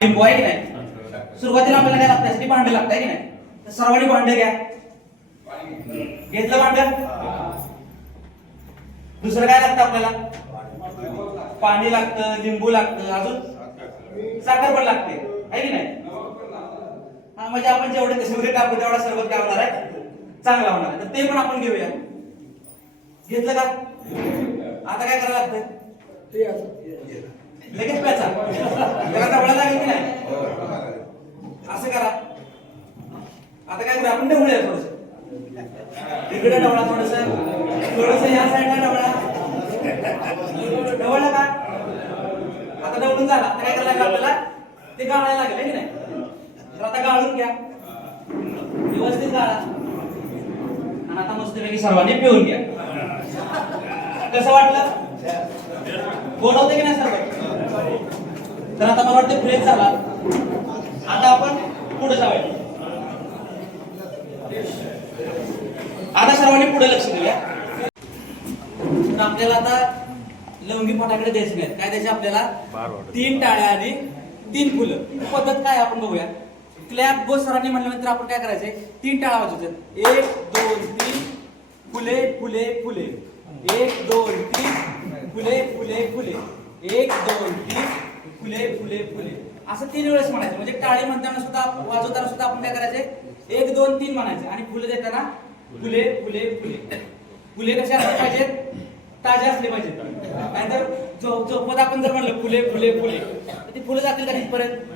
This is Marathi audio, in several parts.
लिंबू आहे की नाही? सुरुवातीला आपल्याला काय लागतं भांडे लागतंय की नाही? तर सर्वांनी भांडे घ्या. घेतलं भांड? दुसरं काय लागतं आपल्याला? पाणी लागतं लिंबू लागतं अजून? साखर पण लागते. आहे की नाही? हा म्हणजे आपण जेवढे त्याच्यामध्ये टाकू तेवढा सरबत काय होणार आहे? चांगला होणार आहे. तर ते पण आपण घेऊया. घेतलं का? आता काय करायला लागतं लगेच प्याचा त्याला डबळा लागेल की नाही? असं करा. आता काय करू आपण ढवळूया थोडस. इकडे ढवळा थोडस. थोडस या साईडला ढवळा. ढवळलं का? आता ढवळून झाला. आता काय करायला लागलं आपल्याला? ते गाळायला लागेल की नाही? तर आता गाळून घ्या. व्यवस्थित गाळा. आणि आता मस्तपैकी सर्वांनी पिऊन घ्या. कसं वाटलं? बोलवते की नाही सर्व? तर आता मला वाटतं फ्रेश झाला. आता आपण पुढे जाऊया. आता सर्वांनी पुढे लक्ष देऊया. तर आपल्याला आता लवंगी फटाकडे द्यायचे नाहीत. काय द्यायचे आपल्याला? तीन टाळ्या आणि तीन फुलं. पद्धत काय आपण बघूया. क्लॅप गो सरांनी म्हणल्यानंतर आपण काय करायचंय? तीन टाळ्या वाजवायच्या एक दोन तीन. फुले फुले फुले. एक दोन तीन. फुले फुले फुले. एक दोन तीन. फुले फुले फुले. असं तीन वेळेस म्हणायचं. म्हणजे टाळी म्हणताना सुद्धा वाजवताना सुद्धा आपण काय करायचे? एक दोन तीन म्हणायचे. आणि फुले देताना फुले फुले फुले. फुले कसे असले पाहिजेत? ताजे असले पाहिजेत. नाहीतर झो झोपत आपण जर म्हणलं फुले फुले फुले. तर ती फुलं जातील का तिथपर्यंत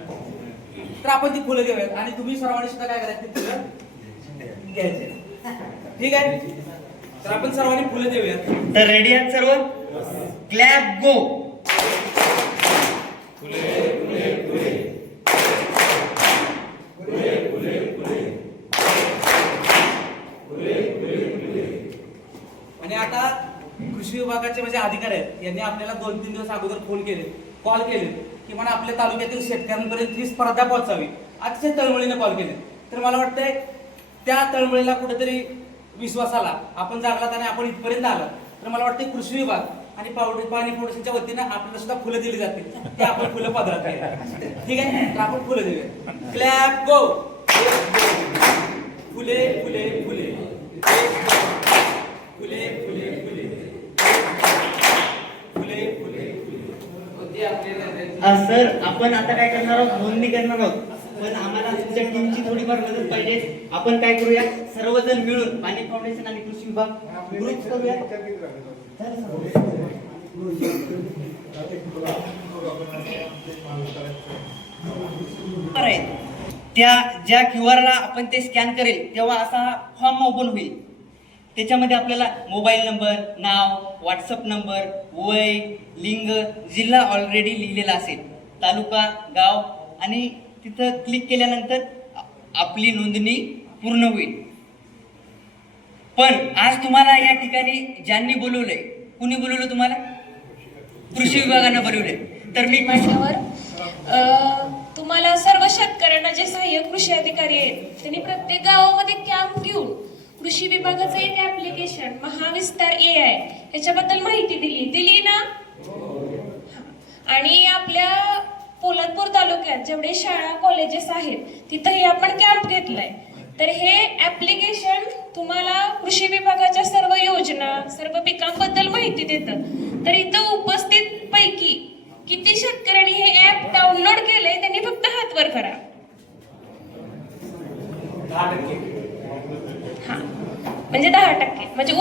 तर आपण ती फुलं घेऊयात. आणि तुम्ही सर्वांनी सुद्धा काय करायचं? ती फुलं घ्यायचे. ठीक आहे? तर आपण सर्वांनी फुलं देऊयात. तर रेडी आहेत सर्व? क्लॅप गो आणि आता कृषी विभागाचे म्हणजे अधिकारी आहेत यांनी आपल्याला दोन तीन दिवस अगोदर फोन केले कॉल केले. की आपल्या तालुक्यातील शेतकऱ्यांपर्यंत ही स्पर्धा पोहोचावी. अतिशय तळमळीने कॉल केले. तर मला वाटतंय त्या तळमळीला कुठेतरी विश्वास आला. आपण जागलात आणि आपण इथपर्यंत आला तर मला वाटतं कृषी विभाग आणि पावडर पाणी फाउंडेशनच्या वतीनं आपल्याला सुद्धा फुलं दिली जातील. ते आपण फुलं पदरात ठीक आहे? तर आपण फुलं देऊया. क्लॅप गो फुले फुले फुले. फुले फुले फुले. फुले फुले फुले. सर आपण आता काय करणार आहोत? नोंदणी करणार आहोत. पण आम्हाला तुमच्या टीमची थोडीफार मदत पाहिजे. आपण काय करूया? सर्वजण मिळून पाणी फाउंडेशन आणि कृषी विभाग ग्रुप करूया. बरं त्या ज्या क्यू ला आपण ते स्कॅन करेल तेव्हा असा फॉर्म ओपन होईल. त्याच्यामध्ये आपल्याला मोबाईल नंबर नाव व्हॉट्सअप नंबर वय लिंग जिल्हा ऑलरेडी लिहिलेला असेल. तालुका गाव आणि तिथं क्लिक केल्यानंतर आपली नोंदणी पूर्ण होईल. पण आज तुम्हाला या ठिकाणी ज्यांनी बोलवलंय कुणी बोलवलं तुम्हाला? कृषी विभागानं बोलवलंय. तर मी माझ्यावर तुम्हाला सर्व शेतकऱ्यांना जे सहाय्यक कृषी अधिकारी आहेत त्यांनी प्रत्येक गावामध्ये कॅम्प घेऊन कृषी विभागाचं एक ऍप्लिकेशन महाविस्तार ए आय याच्याबद्दल माहिती दिली. दिली ना? आणि आपल्या पोलादपूर तालुक्यात जेवढे शाळा कॉलेजेस आहेत तिथंही आपण कॅम्प घेतलाय. तर हे ऍप्लिकेशन तुम्हाला कृषी विभागाच्या सर्व योजना सर्व पिकांबद्दल माहिती देतं. तर इथं उपस्थित पैकी किती शेतकऱ्यांनी हे ऍप डाउनलोड केलंय त्यांनी फक्त हात वर करा हा. म्हणजे दहा टक्के. म्हणजे